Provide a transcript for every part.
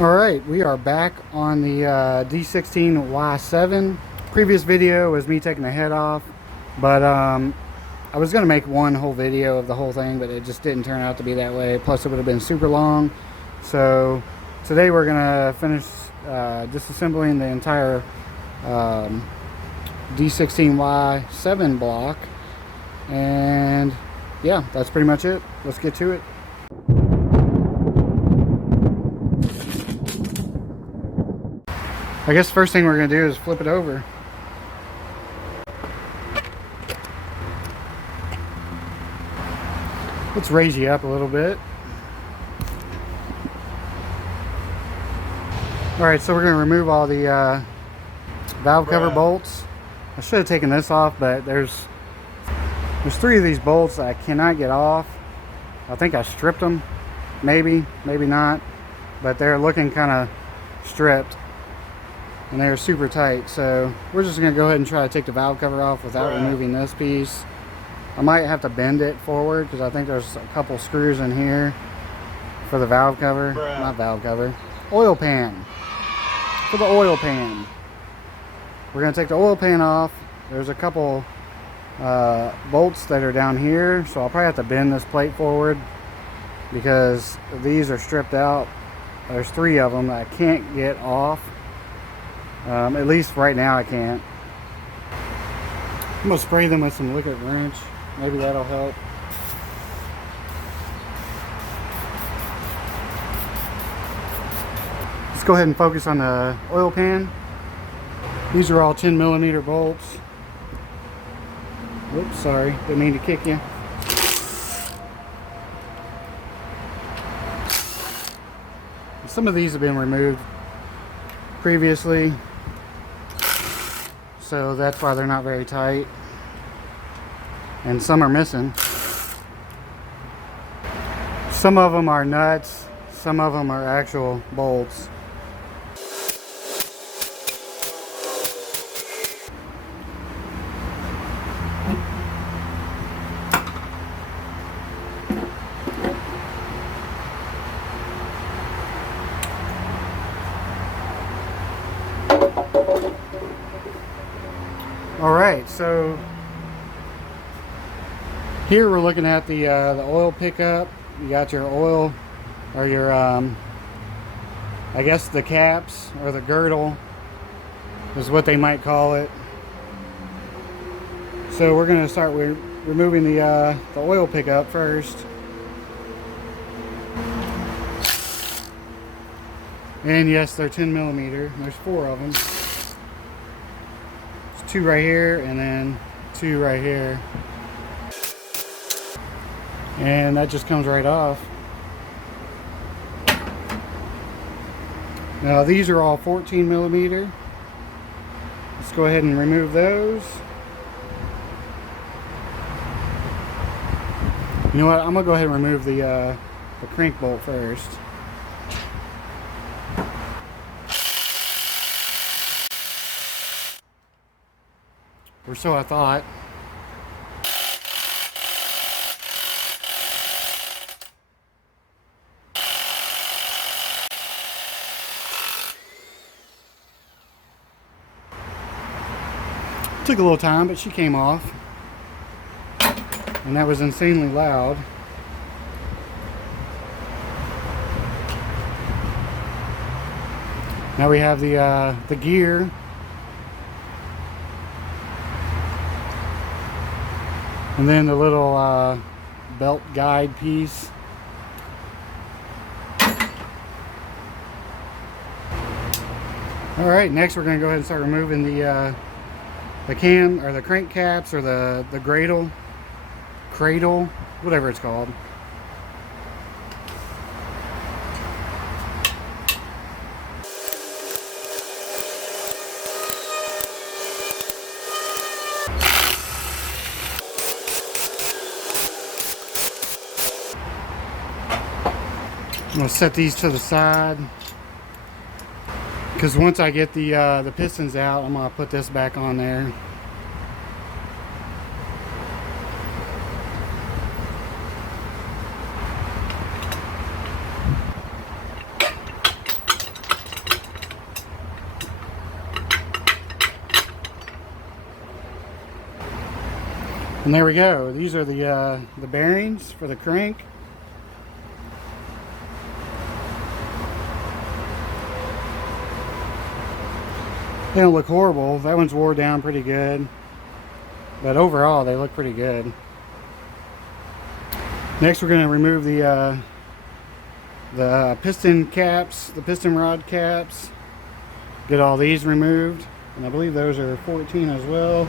Alright, we are back on the D16y7. Previous video was me taking the head off, but I was going to make one whole video of the whole thing, but it just didn't turn out to be that way. Plus it would have been super long. So today we're going to finish disassembling the entire D16y7 block. And yeah, that's pretty much it. Let's get to it. I guess the first thing we're going to do is flip it over. Let's raise you up a little bit. Alright, so we're going to remove all the valve cover bolts. I should have taken this off, but there's 3 of these bolts that I cannot get off. I think I stripped them. Maybe not. But they're looking kind of stripped. And they're super tight, so we're just going to go ahead and try to take the valve cover off without removing this piece. I might have to bend it forward because I think there's a couple screws in here for the valve cover. Not valve cover. Oil pan. For the oil pan. We're going to take the oil pan off. There's a couple bolts that are down here, so I'll probably have to bend this plate forward because these are stripped out. There's 3 of them that I can't get off. At least right now I can't. I'm going to spray them with some liquid wrench. Maybe that'll help. Let's go ahead and focus on the oil pan. These are all 10mm bolts. Oops, sorry. Didn't mean to kick you. Some of these have been removed previously, so that's why they're not very tight, and some are missing. Some of them are nuts, some of them are actual bolts. Alright, so here we're looking at the oil pickup. You got your oil, or your I guess the caps, or the girdle is what they might call it. So we're going to start with removing the oil pickup first. And yes, they're 10mm. There's 4 of them. 2 right here, and then 2 right here, and that just comes right off. Now these are all 14mm. Let's go ahead and remove those. You know what, I'm gonna go ahead and remove the crank bolt first. Or so I thought. Took a little time, but she came off. And that was insanely loud. Now we have the gear. And then the little belt guide piece. Alright, next we're going to go ahead and start removing the cam, or the crank caps, or the cradle, whatever it's called. I'm going to set these to the side because once I get the pistons out, I'm going to put this back on there. And there we go. These are the bearings for the crank. They don't look horrible. That one's wore down pretty good, but overall they look pretty good. Next we're going to remove the piston caps, the piston rod caps. Get all these removed, and I believe those are 14 as well.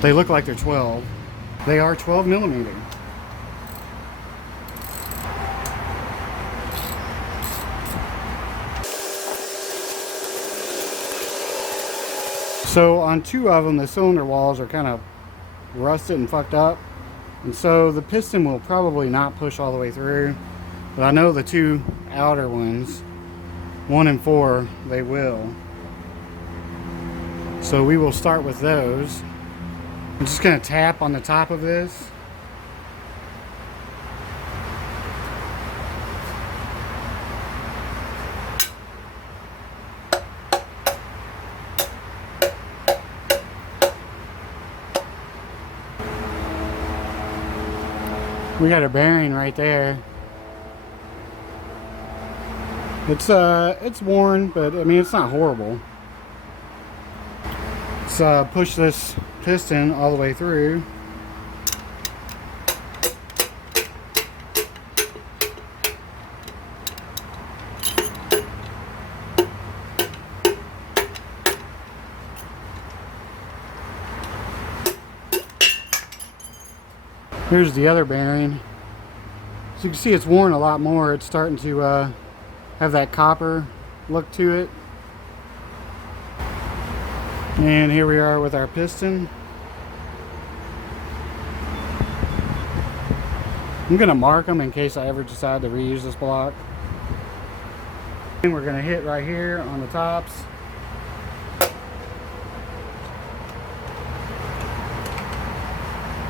They look like they're 12. They are 12 millimeter. So on two of them, the cylinder walls are kind of rusted and fucked up, and so the piston will probably not push all the way through, but I know the two outer ones, 1 and 4, they will. So we will start with those. I'm just going to tap on the top of this. We got a bearing right there. It's worn, but I mean it's not horrible. Let's push this piston all the way through. Here's the other bearing. So you can see it's worn a lot more. It's starting to have that copper look to it. And here we are with our piston. I'm going to mark them in case I ever decide to reuse this block. And we're going to hit right here on the tops.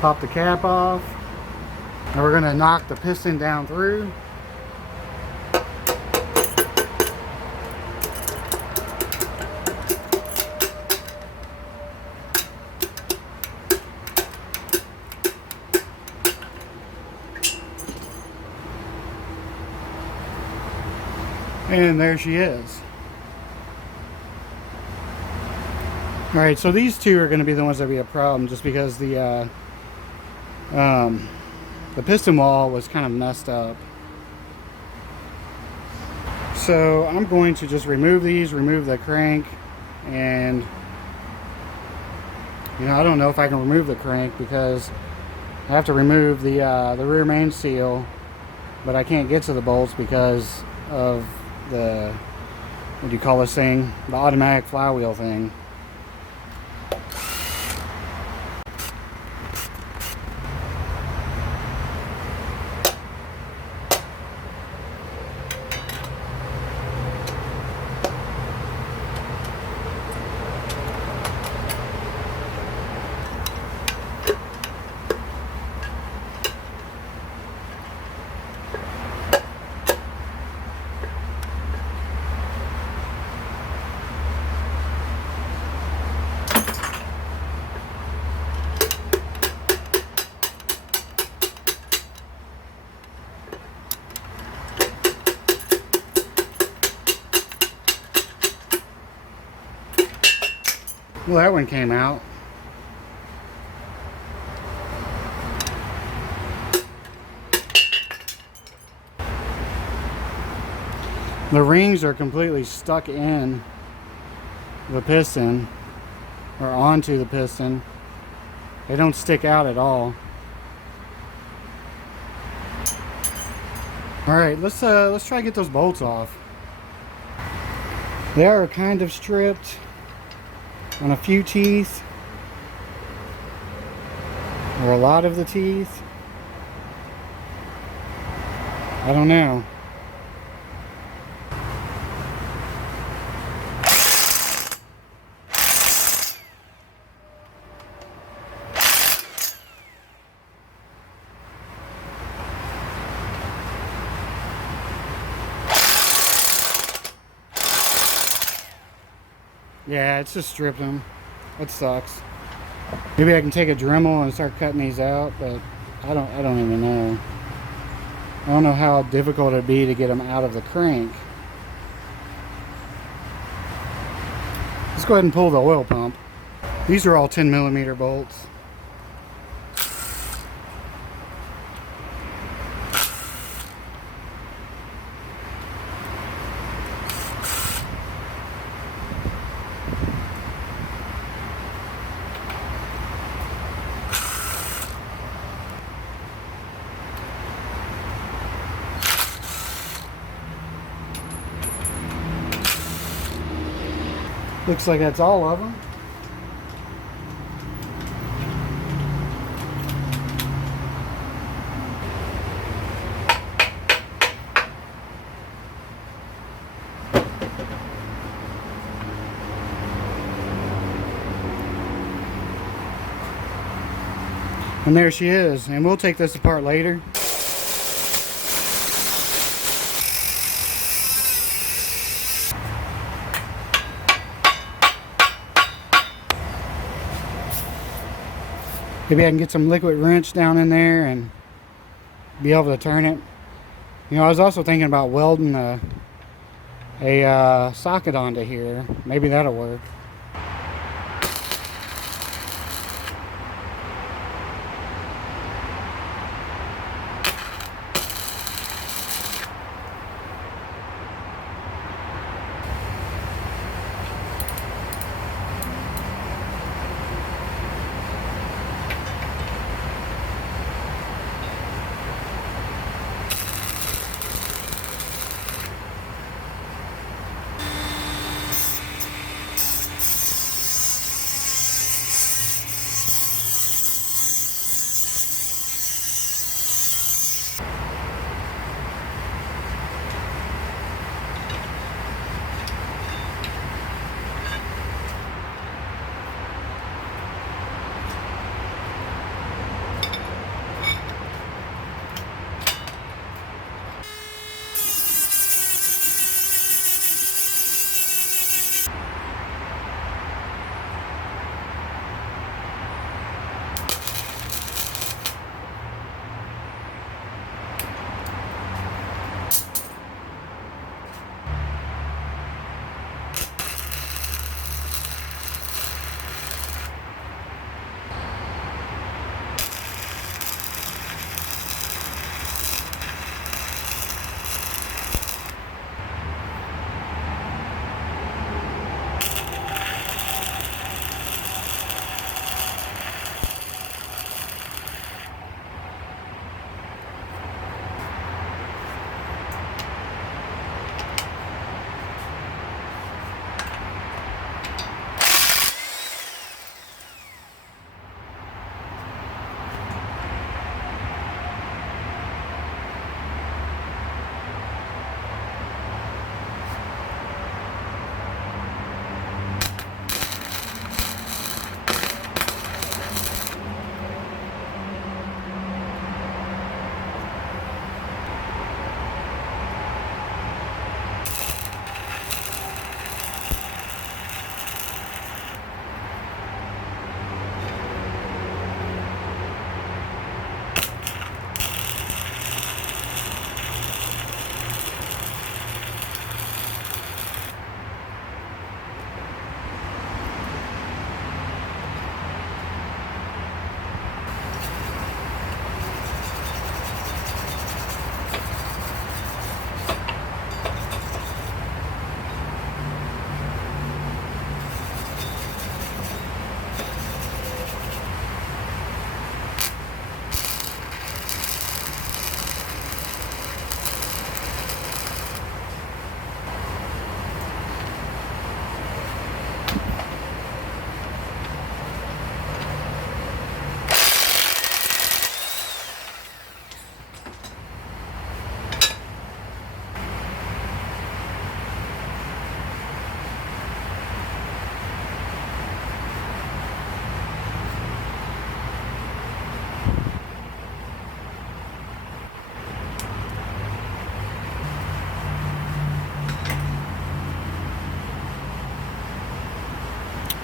Pop the cap off. And we're going to knock the piston down through. And there she is. Alright, so these two are going to be the ones that be a problem just because the piston wall was kind of messed up. So I'm going to just remove these, remove the crank, and I don't know if I can remove the crank because I have to remove the rear main seal, but I can't get to the bolts because of the, what do you call this thing? The automatic flywheel thing. Well, that one came out. The rings are completely stuck in the piston, or onto the piston. They don't stick out at all. Alright, let's try to get those bolts off. They are kind of stripped on a few teeth, or a lot of the teeth. I don't know. Yeah, it's just stripped them. It sucks. Maybe I can take a Dremel and start cutting these out, but I don't even know. I don't know how difficult it'd be to get them out of the crank. Let's go ahead and pull the oil pump. These are all 10mm bolts. Looks like that's all of them. And there she is, and we'll take this apart later. Maybe I can get some liquid wrench down in there and be able to turn it. You know, I was also thinking about welding a socket onto here. Maybe that'll work.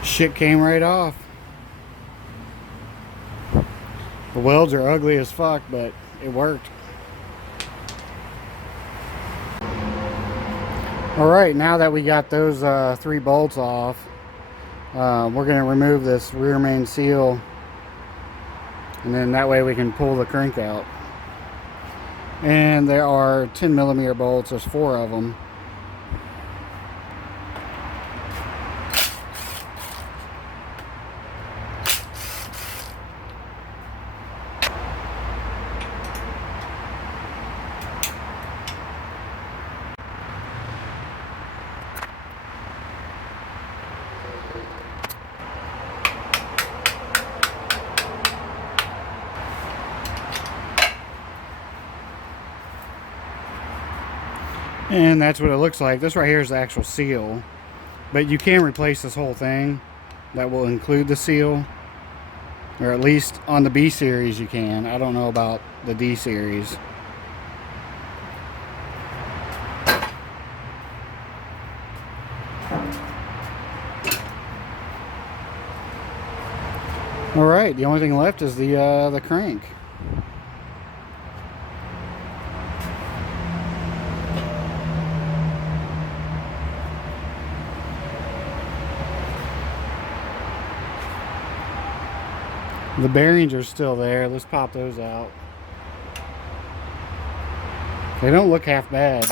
Shit came right off. The welds are ugly as fuck, but it worked. Alright, now that we got those 3 bolts off, we're going to remove this rear main seal, and then that way we can pull the crank out. And there are 10mm bolts. There's 4 of them. And that's what it looks like. This right here is the actual seal, but you can replace this whole thing. That will include the seal, or at least on the B series you can. I don't know about the D series. Alright, the only thing left is the crank. The bearings are still there. Let's pop those out. They don't look half bad.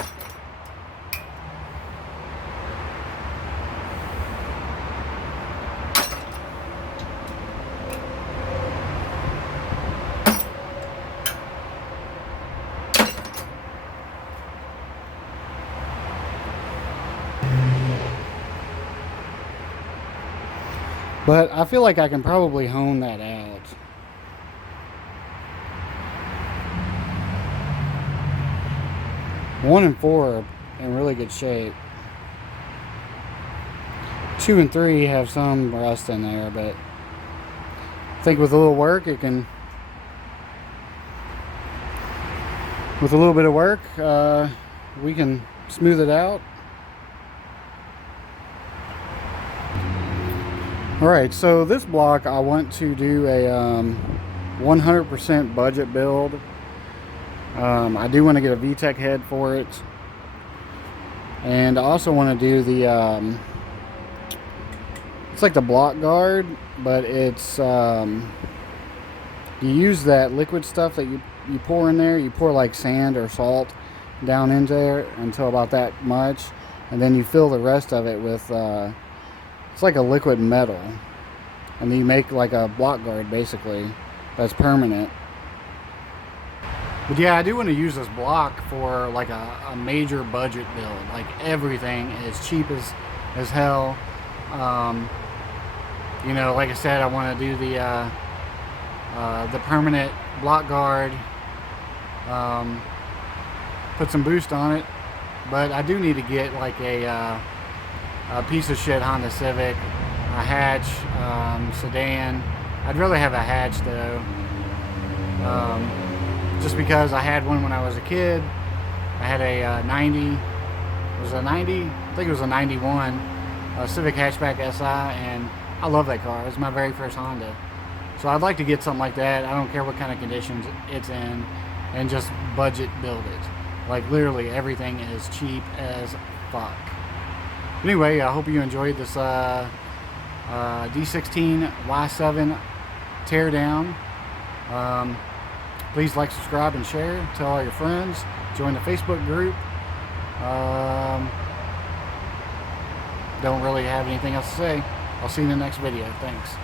But I feel like I can probably hone that out. 1 and 4 are in really good shape. 2 and 3 have some rust in there, but I think with a little work it can. With a little bit of work, we can smooth it out. Alright, so this block I want to do a 100% budget build. I do want to get a VTEC head for it. And I also want to do the, it's like the block guard, but it's, you use that liquid stuff that you pour in there. You pour like sand or salt down in there until about that much. And then you fill the rest of it with, it's like a liquid metal, and then you make like a block guard basically that's permanent. But yeah, I do want to use this block for like a major budget build. Like everything is cheap as hell. You know, like I said, I want to do the permanent block guard, put some boost on it, but I do need to get like a piece of shit Honda Civic, a hatch, sedan. I'd really have a hatch though, just because I had one when I was a kid. I had a 90, was it a 90? I think it was a 91 Civic hatchback SI, and I love that car. It was my very first Honda. So I'd like to get something like that. I don't care what kind of conditions it's in, and just budget build it. Like literally everything is cheap as fuck. Anyway, I hope you enjoyed this D16y7 teardown. Please like, subscribe, and share. Tell all your friends. Join the Facebook group. Don't really have anything else to say. I'll see you in the next video. Thanks.